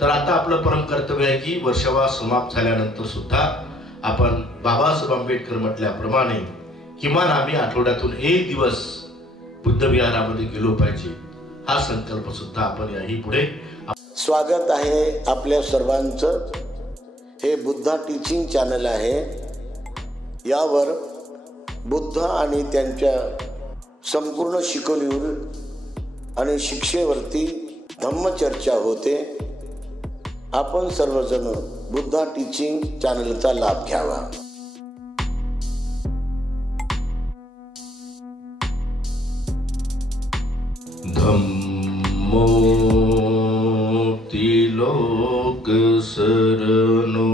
तर आता आपलं परम कर्तव्य आहे की वर्षावा समाप्त झाल्यानंतर सुद्धा आपण बाबासाहेब आंबेडकर म्हटल्याप्रमाणे किमान आम्ही आठवड्यातून एक दिवस बुद्ध विहारामध्ये गेलो पाहिजे, हा संकल्प सुद्धा आपण याही पुढे. स्वागत आहे आपल्या सर्वांचं. हे बुद्धा टीचिंग चॅनल आहे. यावर बुद्ध आणि त्यांच्या संपूर्ण शिकवणीवर आणि शिक्षेवरती धम्मचर्चा होते. आपण सर्वजण बुद्धा टीचिंग चॅनलचा लाभ घ्यावा. धम्मो तिलोक शरणो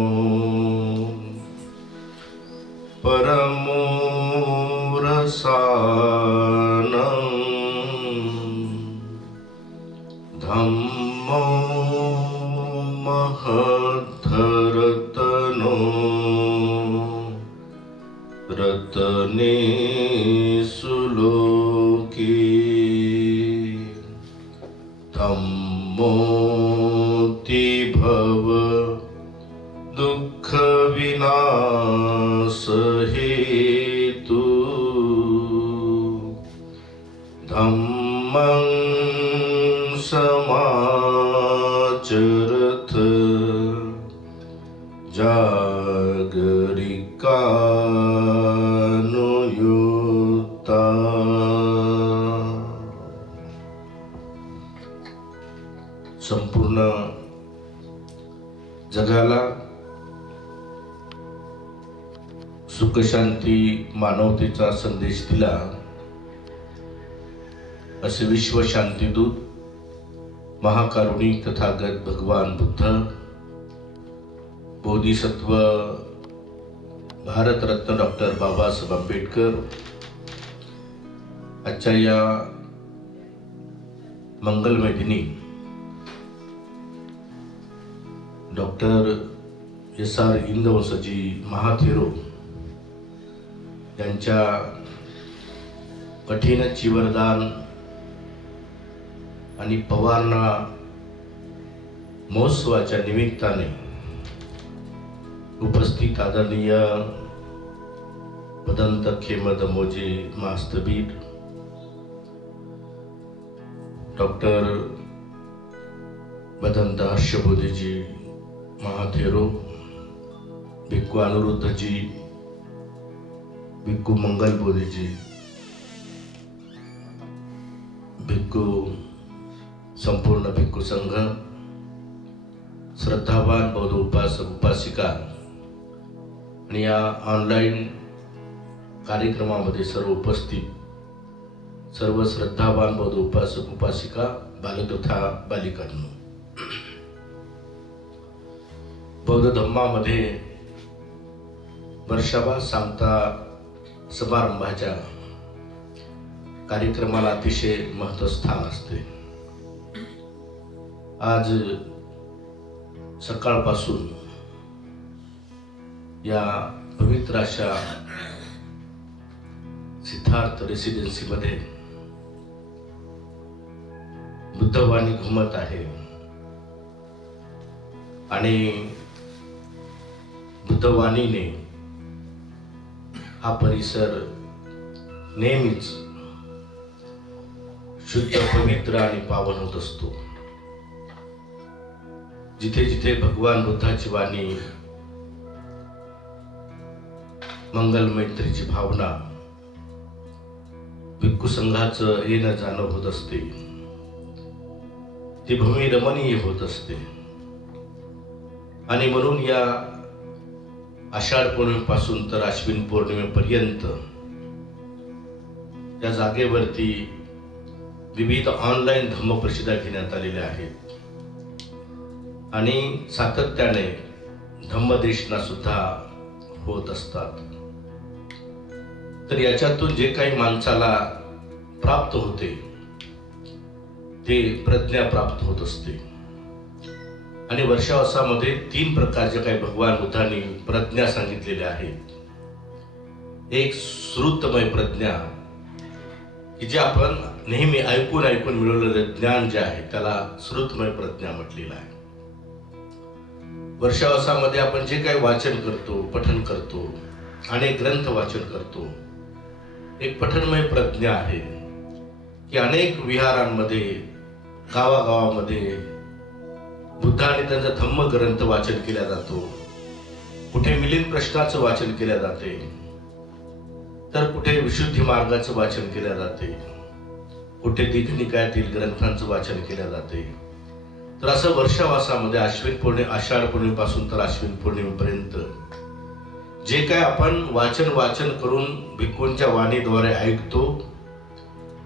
परमो रसानं धम्मो महद्धरतनो रतने सुलोकी धम्मोति भव दुःख विनाश हेतु धम्मं समाचरथ जागरिकानुयुक्ता. संपूर्ण जगाला सुखशांती मानवतेचा संदेश दिला असे विश्व शांतीदूत महाकारुणिक तथागत भगवान बुद्ध, बोधिसत्व भारतरत्न डॉक्टर बाबासाहेब आंबेडकर आजच्या या मंगलमय दिनी डॉक्टर एस.आर. इंदवंसजी महाथेरो यांच्या कठीण चिवरदान आणि पवारणा महोत्सवाच्या निमित्ताने उपस्थित आदरणीय भदंत खेमद मोजे मास्तबीर, डॉक्टर भदंत हर्षबोधेजी महाथेरो, भिक्खू अनुरुद्धजी, भिक्खू मंगल बोधेजी, भिक्खू संपूर्ण भिक्खू संघ, श्रद्धावान बौद्ध उपासक उपासिका आणि या ऑनलाईन कार्यक्रमामध्ये सर्व उपस्थित सर्व श्रद्धावान बौद्ध उपासक उपासिका, बालक तथा बालिकांनो, बौद्ध धम्मामध्ये वर्षावा सांगता समारंभाच्या कार्यक्रमाला अतिशय महत्त्व स्थान असते. आज सकाळपासून या पवित्र अशा सिद्धार्थ रेसिडेन्सीमध्ये बुद्धवाणी घुमत आहे आणि बुद्धवाणीने हा परिसर नेहमीच शुद्ध, पवित्र आणि पावन होत असतो. जिथे जिथे भगवान बुद्धाची वाणी, मंगल मैत्रीची भावना, भिक्खू संघाचं येणं जाणं होत असते, ती भूमी रमणीय होत असते. आणि म्हणून या आषाढ पौर्णिमेपासून तर आश्विन पौर्णिमेपर्यंत या जागेवरती विविध ऑनलाईन धम्म परिषदा घेण्यात आलेल्या आहेत आणि सातत्याने धम्मदेशना सुद्धा होत असतात. तर याच्यातून जे काही माणसाला प्राप्त होते ते प्रज्ञा प्राप्त होत असते. आणि वर्षावसामध्ये 3 प्रकारच्या काही भगवान बुद्धांनी प्रज्ञा सांगितलेल्या आहेत. एक श्रुतमय प्रज्ञा की जे आपण नेहमी ऐकून मिळवलेलं ज्ञान जे आहे त्याला श्रुतमय प्रज्ञा म्हटलेलं आहे. वर्षावसामध्ये आपण जे काही वाचन करतो, पठन करतो, अनेक ग्रंथ वाचन करतो, एक पठनमय प्रज्ञा आहे की अनेक विहारांमध्ये, गावागावामध्ये बुद्धाने त्यांचा धम्म ग्रंथ वाचन केला जातो. कुठे मिलिंद प्रश्नाचं वाचन केले जाते, तर कुठे विशुद्धी मार्गाचं वाचन केले जाते, कुठे दीघनिकायातील ग्रंथांचं वाचन केले जाते. तर असं वर्षावासामध्ये आषाढ पौर्णिमेपासून तर अश्विन पौर्णिमेपर्यंत जे काय आपण वाचन करून भिक्खूंच्या वाणीद्वारे ऐकतो,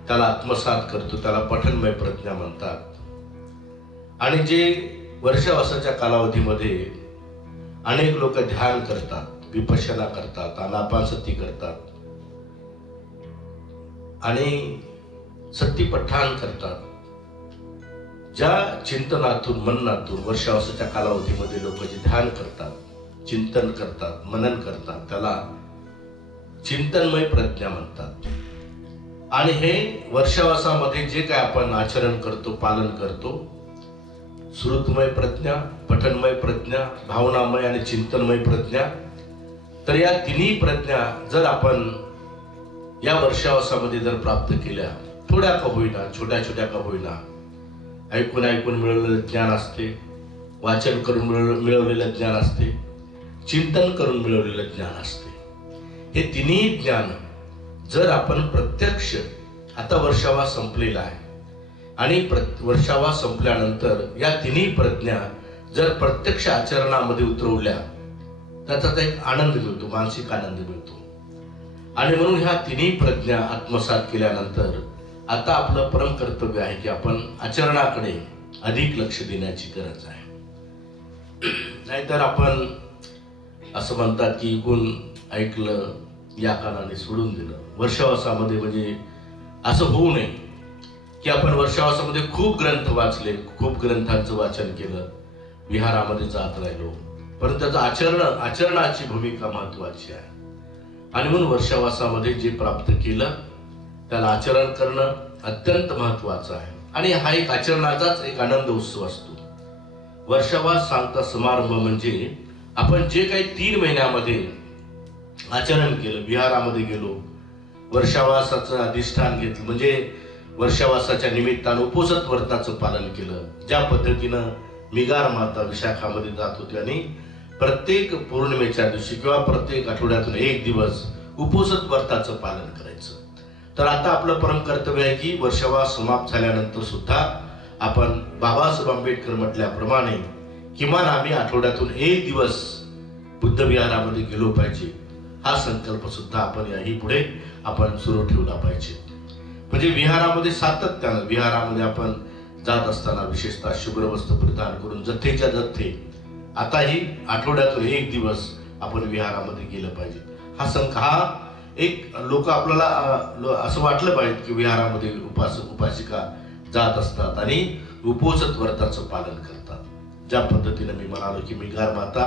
त्याला आत्मसात करतो, त्याला पठनमय प्रज्ञा म्हणतात. आणि जे वर्षावासाच्या कालावधीमध्ये अनेक लोक ध्यान करतात, विपश्यना करतात, आनापानसती करतात आणि सतीपठ्ठान करतात. ज्या चिंतनातून, मननातून वर्षावासाच्या कालावधीमध्ये लोक जे ध्यान करतात, चिंतन करतात, मनन करतात, त्याला चिंतनमय प्रज्ञा म्हणतात. आणि हे वर्षावासामध्ये जे काय आपण आचरण करतो, पालन करतो, श्रुतमय प्रज्ञा, पठनमय प्रज्ञा, भावनामय आणि चिंतनमय प्रज्ञा, तर या तिन्ही प्रज्ञा जर आपण या वर्षावासामध्ये जर प्राप्त केल्या, थोड्या का होईना, छोट्या छोट्या का होईना, ऐकून मिळवलेलं ज्ञान असते, वाचन करून मिळवलेलं ज्ञान असते, चिंतन करून मिळवलेलं ज्ञान असते. हे तिन्ही ज्ञान जर आपण प्रत्यक्ष, आता वर्षावास संपलेला आहे आणि वर्षावास संपल्यानंतर या तिन्ही प्रज्ञा जर प्रत्यक्ष आचरणामध्ये उतरवल्या, त्याचा एक आनंद मिळतो, मानसिक आनंद मिळतो. आणि म्हणून ह्या तिन्ही प्रज्ञा आत्मसात केल्यानंतर आता आपलं परम कर्तव्य आहे की आपण आचरणाकडे अधिक लक्ष देण्याची गरज आहे. नाहीतर आपण असं म्हणतात की गुण ऐकलं या कानाने सोडून दिलं. वर्षावासामध्ये म्हणजे असं होऊ नये की आपण वर्षावासामध्ये खूप ग्रंथ वाचले, खूप ग्रंथांचं वाचन केलं, विहारामध्ये जात राहिलो, परंतु त्याचं आचरणाची भूमिका महत्वाची आहे. आणि म्हणून वर्षावासामध्ये जे प्राप्त केलं त्याला आचरण करणं अत्यंत महत्वाचं आहे. आणि हा एक आचरणाचाच एक आनंद उत्सव असतो. वर्षावास सांगता समारंभ म्हणजे आपण जे काही 3 महिन्यामध्ये आचरण केलं, विहारामध्ये गेलो, वर्षावासाचं अधिष्ठान घेतलं, म्हणजे वर्षावासाच्या निमित्तानं उपोषित व्रताचं पालन केलं. ज्या पद्धतीनं मिगार माता विशाखामध्ये जात होती आणि प्रत्येक पौर्णिमेच्या दिवशी किंवा प्रत्येक आठवड्यातून 1 दिवस उपोषित व्रताचं पालन करायचं. तर आता आपलं परम कर्तव्य आहे की वर्षावास समाप्त झाल्यानंतर सुद्धा आपण बाबासाहेब आंबेडकर म्हटल्याप्रमाणे किमान आम्ही आठवड्यातून 1 दिवस बुद्ध विहारामध्ये गेलो पाहिजे. हा संकल्प सुद्धा आपण याही पुढे आपण सुरू ठेवला पाहिजे. म्हणजे विहारामध्ये सातत्यानं, विहारामध्ये आपण जात असताना विशेषतः शुभ्र वस्त्र परिधान करून जथ्थेच्या जथ्थे आताही आठवड्यातून 1 दिवस आपण विहारामध्ये गेलं पाहिजे. हा एक लोक आपल्याला असं वाटलं पाहिजे की विहारामध्ये उपासक उपासिका जात असतात आणि उपोषित व्रताचं पालन करतात. ज्या पद्धतीने मी म्हणालो की मिगार माता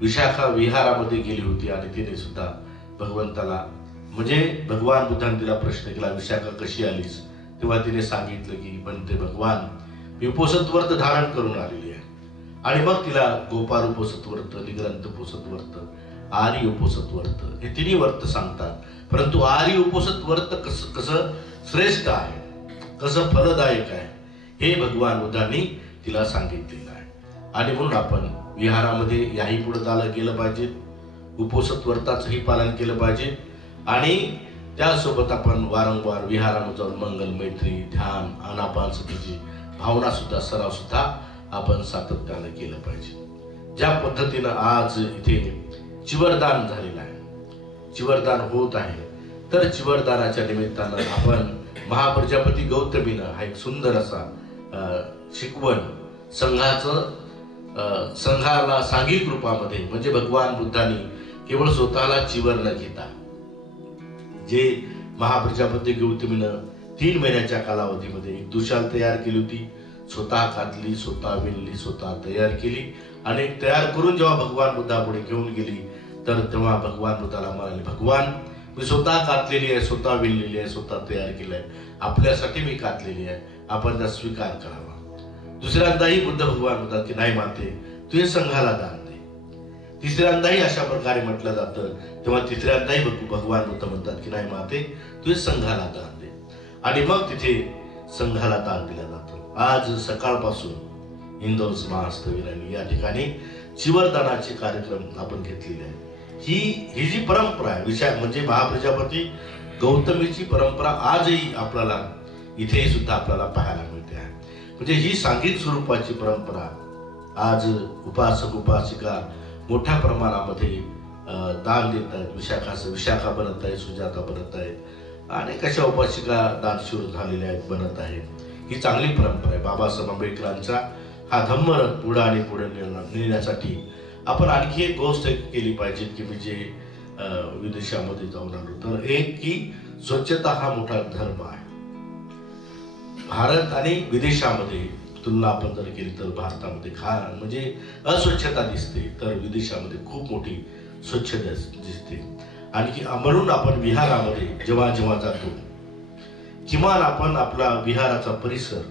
विशाखा विहारामध्ये गेली होती आणि तिने सुद्धा भगवंताला, म्हणजे भगवान बुद्धाने तिला प्रश्न केला, विशाखा कशी आलीस? तेव्हा तिने सांगितलं की म्हणते भगवान मी उपोषित व्रत धारण करून आलेली आहे. आणि मग तिला गोपाल उपोषित व्रत, निग्रंथ उपोषित व्रत, आर्य उपोषित व्रत हे तिन्ही व्रत सांगतात. परंतु आर्य उपोषित व्रत कसं श्रेष्ठ आहे, कसं फलदायक आहे, हे भगवान बुद्धांनी तिला सांगितलेलं आहे. आणि म्हणून आपण विहारामध्ये याही पुढे चालत गेलं पाहिजे, उपोषित व्रताचंही पालन केलं पाहिजे. आणि त्यासोबत आपण वारंवार विहारामध्ये जाऊन मंगल, मैत्री, ध्यान, आनापानसतीची भावना सुद्धा, सराव सुद्धा आपण सातत्याने केलं पाहिजे. ज्या पद्धतीनं आज इथे चिवरदान झालेलं आहे, चिवरदान होत आहे, तर चिवरदानाच्या निमित्तानं आपण महाप्रजापती गौतमीनं हा एक सुंदर असा शिकवण संघाला सांघिक रूपामध्ये, म्हणजे भगवान बुद्धांनी केवळ स्वतःला चिवर न घेता, जे महाप्रजापती गौतमीनं 3 महिन्याच्या कालावधीमध्ये एक दुशाल तयार केली होती, स्वतः कातली, स्वतः विणली, स्वतः तयार केली आणि तयार करून जेव्हा भगवान बुद्धापुढे घेऊन गेली, तर तेव्हा भगवान बुद्धाला म्हणाले, भगवान मी स्वतः कातलेली आहे, स्वतः विणलेली आहे, स्वतः तयार केली आहे, आपल्यासाठी मी कातलेली आहे, आपण त्याचा स्वीकार करावा. दुसऱ्यांदाही बुद्ध भगवान म्हणतात की नाही माते, तू हे संघाला दान दे. तिसऱ्यांदाही अशा प्रकारे म्हटलं जातं, तेव्हा तिसऱ्यांदाही भगवान बुद्ध म्हणतात की नाही माते, तुझे संघाला दान दे. आणि मग तिथे संघाला दान दिलं जातं. आज सकाळपासून हिंदू महास्तवीरांनी या ठिकाणी चिवरदानाचे कार्यक्रम आपण घेतलेले आहे. ही जी परंपरा आहे, विचार म्हणजे महाप्रजापती गौतमीची परंपरा आजही आपल्याला इथे सुद्धा आपल्याला पाहायला मिळते आहे. म्हणजे ही सांघिक स्वरूपाची परंपरा आज उपासक उपासिका मोठ्या प्रमाणामध्ये दान देत आहेत. विशाखा बनत आहे, सुजाता बनत आहेत, अनेक अशा उपासिका दानशूर झालेल्या आहेत, बनत आहेत. ही चांगली परंपरा आहे. बाबासाहेब आंबेडकरांचा हा धम्मरथ पुढे आणि पुढे नेण्यासाठी आपण आणखी एक गोष्ट केली पाहिजे की मी जे विदेशामध्ये जाऊन आलो तर एक की स्वच्छता हा मोठा धर्म आहे. भारत आणि विदेशामध्ये तुलना आपण जर केली तर भारतामध्ये म्हणजे अस्वच्छता दिसते, तर विदेशामध्ये खूप मोठी स्वच्छता दिसते. आणखी म्हणून आपण विहारामध्ये जेव्हा जेव्हा जातो, किमान आपण आपला विहाराचा परिसर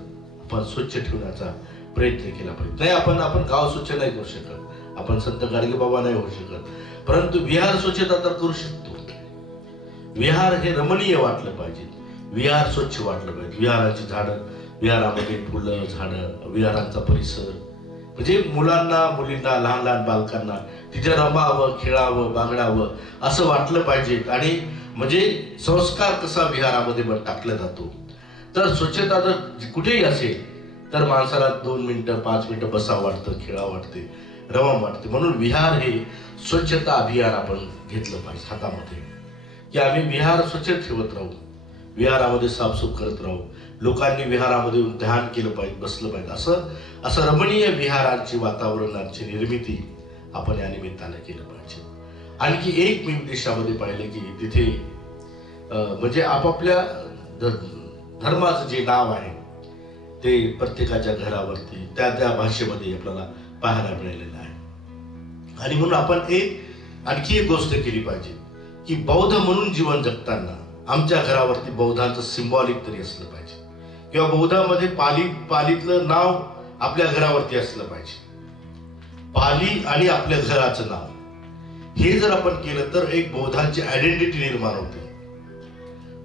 आपण स्वच्छ ठेवण्याचा प्रयत्न केला पाहिजे. नाही आपण गाव स्वच्छ नाही करू शकत, आपण संत गाडगे बाबा नाही होऊ शकत, परंतु विहार स्वच्छता तर करू शकतो. विहार हे रमणीय वाटलं पाहिजे, विहार स्वच्छ वाटलं पाहिजे. विहाराची झाडं, विहारामध्ये फुलं झाडं, विहारांचा परिसर म्हणजे मुलांना मुलींना लहान लहान बालकांना तिथे रमावं, खेळावं, बागडावं असं वाटलं पाहिजे. आणि म्हणजे संस्कार कसा विहारामध्ये टाकला जातो. तर स्वच्छता जर कुठेही असेल तर माणसाला 2 मिनिटं 5 मिनिटं बसावं वाटतं, खेळावं वाटते, रमावं वाटते. म्हणून विहार हे स्वच्छता अभियान आपण घेतलं पाहिजे हातामध्ये, की आम्ही विहार स्वच्छ ठेवत राहू, विहारामध्ये साफसूफ करत राहू, लोकांनी विहारामध्ये ध्यान केलं पाहिजे, बसलं पाहिजे. असं रमणीय विहारांची वातावरणाची निर्मिती आपण या निमित्ताने केलं पाहिजे. आणखी एक मी देशामध्ये पाहिले की तिथे म्हणजे आपापल्या धर्माचं जे नाव आहे ते प्रत्येकाच्या घरावरती त्या भाषेमध्ये आपल्याला पाहायला मिळालेलं आहे. आणि म्हणून आपण आणखी एक गोष्ट केली पाहिजे की बौद्ध म्हणून जीवन जगताना आमच्या घरावरती बौद्धांचं सिम्बॉलिक तरी असलं पाहिजे, किंवा बौद्धामध्ये पालीतलं नाव आपल्या घरावरती असलं पाहिजे. पाली आणि आपल्या घराचं नाव हे जर आपण केलं तर एक बौद्धांची आयडेंटिटी निर्माण होते.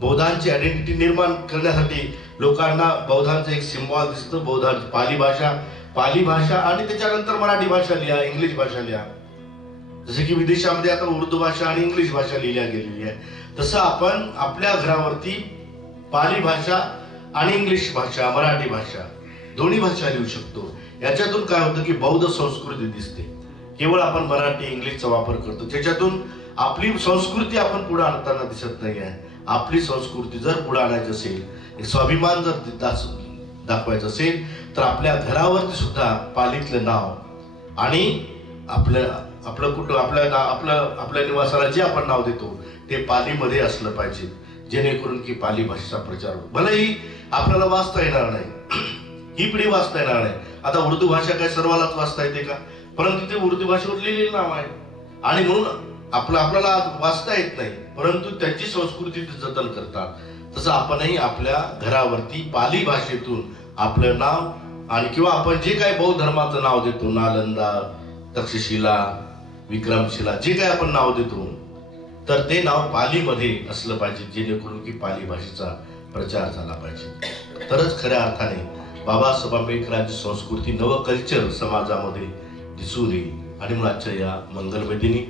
बौद्धांची आयडेंटिटी निर्माण करण्यासाठी लोकांना बौद्धांचं एक सिम्बॉल दिसतं. बौद्धांची पाली भाषा आणि त्याच्यानंतर मराठी भाषा लिहा, इंग्लिश भाषा लिहा. जसे की विदेशामध्ये आता उर्दू भाषा आणि इंग्लिश भाषा लिहिल्या गेलेली आहे, तसं आपण आपल्या घरावरती पाली भाषा आणि इंग्लिश भाषा, मराठी भाषा दोन्ही भाषा लिहू शकतो. याच्यातून काय होतं की बौद्ध संस्कृती दिसते. केवळ आपण मराठी इंग्लिशचा वापर करतो, त्याच्यातून आपली संस्कृती आपण पुढे आणताना दिसत नाही आहे. आपली संस्कृती जर पुढे आणायची असेल, स्वाभिमान जर दाखवायचं असेल तर आपल्या घरावरती सुद्धा पालीतलं नाव आणि आपलं कुठं आपल्या निवासाला जे आपण नाव देतो ते पालीमध्ये असलं पाहिजे, जेणेकरून की पाली भाषेचा प्रचार होईल. भलेही आपल्याला वाचता येणार नाही, ही पिढी वाचता येणार नाही. आता उर्दू भाषा काय सर्वांनाच वाचता येते का? परंतु ते उर्दू भाषेवर लिहिलेलं नाव आहे आणि म्हणून आपल्याला वाचता येत नाही, परंतु त्यांची संस्कृती जतन करतात. तसं आपणही आपल्या घरावरती पाली भाषेतून आपलं नाव आणि किंवा आपण जे काही बौद्ध धर्माचं नाव देतो, नालंदा, तक्षशिला, विक्रमशिला, जे काही आपण नाव देतो तर ते नाव पालीमध्ये असलं पाहिजे, जेणेकरून की पाली भाषेचा प्रचार झाला पाहिजे. तरच खऱ्या अर्थाने बाबासाहेब आंबेडकरांची संस्कृती, नवं कल्चर समाजामध्ये दिसून येईल. आणि म्हणून आजच्या या मंगलमय दिनी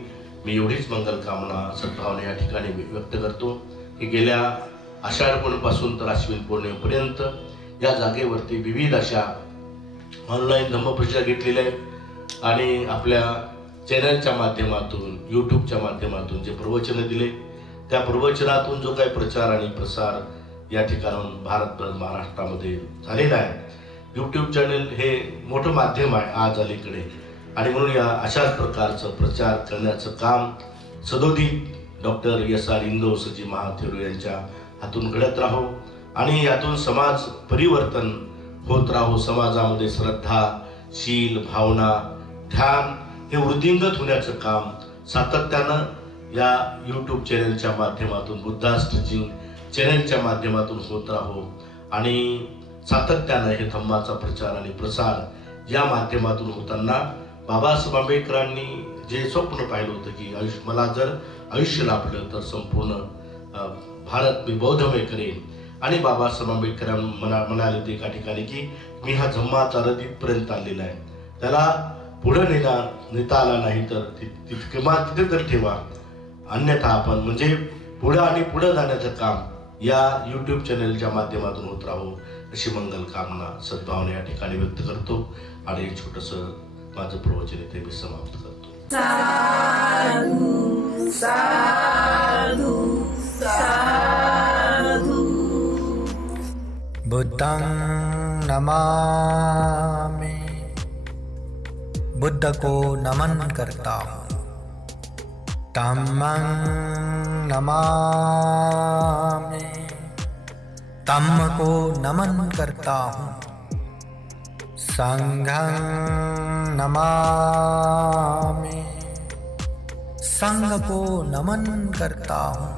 मी एवढीच मंगल कामना सद्भावना या ठिकाणी व्यक्त करतो की गेल्या आषाढ पौर्णिमेपासून तर अश्विन पौर्णिमेपर्यंत या जागेवरती विविध अशा ऑनलाईन धम्मप्रचार घेतलेले आहेत आणि आपल्या चॅनलच्या माध्यमातून, यूट्यूबच्या माध्यमातून जे प्रवचन दिले त्या प्रवचनातून जो काही प्रचार आणि प्रसार या ठिकाणाहून भारतभर महाराष्ट्रामध्ये झालेला आहे. यूट्यूब चॅनल हे मोठं माध्यम आहे आज अलीकडे आणि म्हणून या अशाच प्रकारचं प्रचार करण्याचं काम सदोदित डॉक्टर S.R. इंदो सजी महाथेरो यांच्या हातून घडत राहो आणि यातून समाज परिवर्तन होत राहो. समाजामध्ये श्रद्धा, शील, भावना, ध्यान हे वृद्धिंगत होण्याचं काम सातत्यानं या यूट्यूब चॅनलच्या माध्यमातून, बुद्धास टीचिंग चॅनलच्या माध्यमातून होत राहो आणि सातत्यानं हे धम्माचा प्रचार आणि प्रसार या माध्यमातून होताना बाबासाहेब आंबेडकरांनी जे स्वप्न पाहिलं होतं की मला जर आयुष्य लाभलं तर संपूर्ण भारत मी बौद्धमय करेन, आणि बाबासाहेब आंबेडकर म्हणाले होते एका ठिकाणी की मी हा जन्माचा रदीतपर्यंत आलेला आहे, त्याला पुढे नेता आला नाही तर किंवा तिथे तर ठेवा, अन्यथा आपण म्हणजे पुढं आणि पुढं जाण्याचं काम या यूट्यूब चॅनलच्या माध्यमातून होत राहू अशी मंगल कामना सद्भावना या ठिकाणी व्यक्त करतो आणि एक छोटंसं माझं प्रवचन इथे मी समाप्त करतो. साधू साधू साधू. बुद्धं नमामि, बुद्ध को नमन करता हूँ. धम्मं नमामि, धम्म को नमन करता हूँ. संघं नमामि, संघ को नमन करता हूँ.